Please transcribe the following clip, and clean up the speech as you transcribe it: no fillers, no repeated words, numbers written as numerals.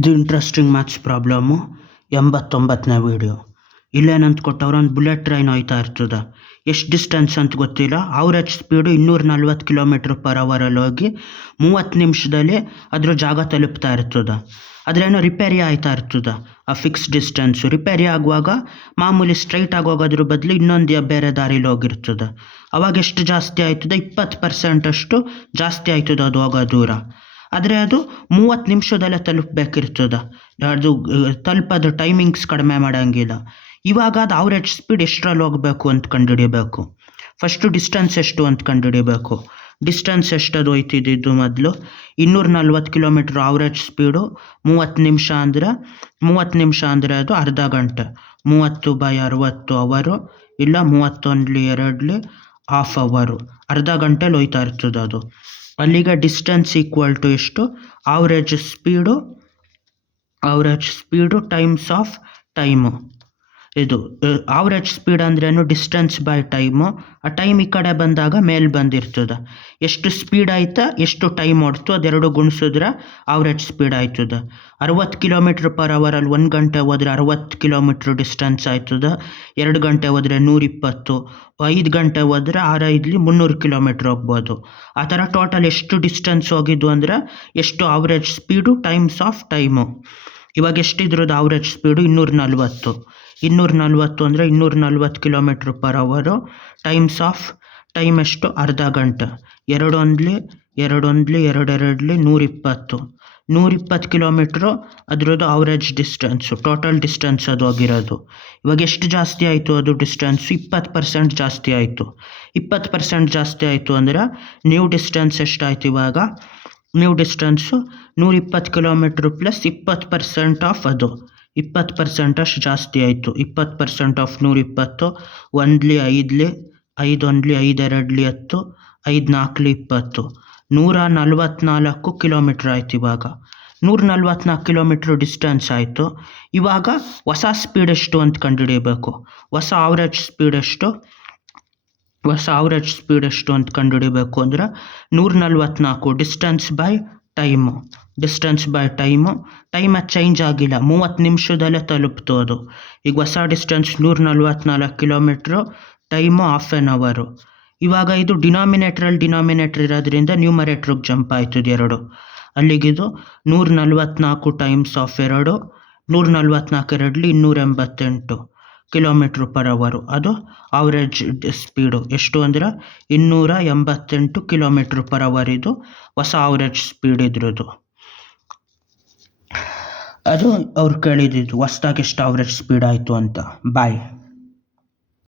ಇದು interesting maths problem 89ನೇ video. ಇಲ್ಲೇನಂತ ಕೊಟ್ಟವ್ರು, ಒಂದು bullet train ಹೋಯ್ತಾ ಇರ್ತದೆ. ಎಷ್ಟು ಡಿಸ್ಟೆನ್ಸ್ ಅಂತ ಗೊತ್ತಿಲ್ಲ. ಅವರೇಜ್ ಸ್ಪೀಡು 240 km/h ಹೋಗಿ 30 ನಿಮಿಷದಲ್ಲಿ ಅದ್ರ ಜಾಗ ತಲುಪ್ತಾ ಇರ್ತದೆ. ಅದ್ರೇನೋ ರಿಪೇರಿ ಆಯ್ತಾ ಇರ್ತದೆ. ಆ ಫಿಕ್ಸ್ ಡಿಸ್ಟೆನ್ಸು ರಿಪೇರಿ ಆಗುವಾಗ ಮಾಮೂಲಿ ಸ್ಟ್ರೈಟ್ ಆಗಿ ಹೋಗೋದ್ರ ಬದಲು ಇನ್ನೊಂದು ಬೇರೆ ದಾರಿಲಿ ಹೋಗಿರ್ತದೆ. ಅವಾಗ ಎಷ್ಟು ಜಾಸ್ತಿ ಆಯ್ತದೆ? 20% ಅಷ್ಟು ಜಾಸ್ತಿ ಆಯ್ತದೆ ಅದು ಹೋಗೋ ದೂರ. ಆದರೆ ಅದು 30 ನಿಮಿಷದಲ್ಲೇ ತಲುಪಬೇಕಿರ್ತದೆ. ಅದು ತಲುಪೋದು ಟೈಮಿಂಗ್ಸ್ ಕಡಿಮೆ ಮಾಡೋಂಗಿಲ್ಲ. ಇವಾಗ ಅದು ಅವರೇಜ್ ಸ್ಪೀಡ್ ಎಷ್ಟರಲ್ಲಿ ಹೋಗಬೇಕು ಅಂತ ಕಂಡುಹಿಡಿಬೇಕು. ಫಸ್ಟು ಡಿಸ್ಟೆನ್ಸ್ ಎಷ್ಟು ಅಂತ ಕಂಡುಹಿಡಿಬೇಕು. ಡಿಸ್ಟೆನ್ಸ್ ಎಷ್ಟದು ಹೋಯ್ತಿದ್ದು ಮೊದಲು 240 km ಅವರೇಜ್ ಸ್ಪೀಡು 30 ನಿಮಿಷ ಅಂದರೆ ಅದು ಅರ್ಧ ಗಂಟೆ. 30/60 ಅವರು, ಇಲ್ಲ 31 ಹಾಫ್ ಅವರು, ಅರ್ಧ ಗಂಟೆಲಿ ಹೋಯ್ತಾ ಇರ್ತದೆ ಅದು. ಅಲ್ಲಿಗೆ ಡಿಸ್ಟೆನ್ಸ್ ಈಕ್ವಲ್ ಟು ಎಷ್ಟು? Average speed times of time. ಇದು ಅವರೇಜ್ ಸ್ಪೀಡ್ ಅಂದ್ರೇನು? Distance by time. ಆ ಟೈಮ್ ಈ ಕಡೆ ಬಂದಾಗ ಮೇಲೆ ಬಂದಿರ್ತದೆ. ಎಷ್ಟು ಸ್ಪೀಡ್ ಆಯ್ತಾ, ಎಷ್ಟು ಟೈಮ್ ಓಡ್ತು ಅದೆರಡು ಗುಣಿಸಿದ್ರೆ ಅವರೇಜ್ ಸ್ಪೀಡ್ ಆಯ್ತದೆ. 60 km/h 1 ಗಂಟೆ ಹೋದರೆ 60 km ಡಿಸ್ಟೆನ್ಸ್ ಆಯ್ತದೆ. 2 ಗಂಟೆ ಹೋದರೆ 120, 5 ಗಂಟೆ ಹೋದರೆ 6×5 300 km ಹೋಗ್ಬೋದು. ಆ ಥರ ಟೋಟಲ್ ಎಷ್ಟು ಡಿಸ್ಟೆನ್ಸ್ ಹೋಗಿದ್ದು ಅಂದರೆ ಎಷ್ಟು average speed times of time. ಇವಾಗ ಎಷ್ಟಿದ್ರದ್ದು ಅವರೇಜ್ ಸ್ಪೀಡು? 240 ಅಂದರೆ 240 km/h ಟೈಮ್ಸ್ ಆಫ್ ಟೈಮ್ ಎಷ್ಟು? ಅರ್ಧ ಗಂಟೆ. 2×1 2×2 120 km ಅದರದ್ದು ಅವರೇಜ್ ಡಿಸ್ಟೆನ್ಸು, ಟೋಟಲ್ ಡಿಸ್ಟೆನ್ಸ್ ಅದು ಹೋಗಿರೋದು. ಇವಾಗ ಎಷ್ಟು ಜಾಸ್ತಿ ಆಯಿತು ಅದು ಡಿಸ್ಟೆನ್ಸು? 20% ಜಾಸ್ತಿ ಆಯಿತು. 20% ಜಾಸ್ತಿ ಆಯಿತು ಅಂದರೆ ನ್ಯೂ ಡಿಸ್ಟೆನ್ಸ್ ಎಷ್ಟಾಯ್ತು ಇವಾಗ? New distance 120 km plus 20% of ಅದು 20% ಅಷ್ಟು ಜಾಸ್ತಿ ಆಯಿತು. 20% ಆಫ್ 120, 1 5 5 1 5 2 10 5 4 20 144 km ಆಯಿತು. ಇವಾಗ 144 km ಡಿಸ್ಟೆನ್ಸ್ ಆಯಿತು. ಇವಾಗ ಹೊಸ ಸ್ಪೀಡ್ ಎಷ್ಟು ಅಂತ ಕಂಡುಹಿಡಿಯಬೇಕು. ಹೊಸ ಅವರೇಜ್ ಸ್ಪೀಡ್ ಎಷ್ಟು ಅಂತ ಕಂಡುಹಿಡಿಬೇಕು ಅಂದರೆ 144 ಡಿಸ್ಟೆನ್ಸ್ ಬೈ ಟೈಮು. ಟೈಮ್ ಅದು ಚೇಂಜ್ ಆಗಿಲ್ಲ, 30 ನಿಮಿಷದಲ್ಲೇ ತಲುಪ್ತು ಅದು. ಈಗ ಹೊಸ distance 144 km, time half an ಅವರು. ಇವಾಗ ಇದು ಡಿನಾಮಿನೇಟರ್ ಇರೋದ್ರಿಂದ ನ್ಯೂಮರೇಟ್ರಿಗೆ ಜಂಪ್ ಆಯ್ತದೆ 2. ಅಲ್ಲಿಗಿದು 144 ಟೈಮ್ಸ್ ಆಫ್ 2, 144 288 km/h. ಅದು ಅವರೇಜ್ ಸ್ಪೀಡು ಎಷ್ಟು ಅಂದರೆ 288 km/h. ಇದು ಹೊಸ ಅವರೇಜ್ ಸ್ಪೀಡ್ ಇದ್ರದ್ದು. ಅದು ಅವ್ರು ಕೇಳಿದ್ದು ಹೊಸ್ದಾಗಿ ಎಷ್ಟು ಅವರೇಜ್ ಸ್ಪೀಡ್ ಆಯಿತು ಅಂತ. ಬಾಯ್.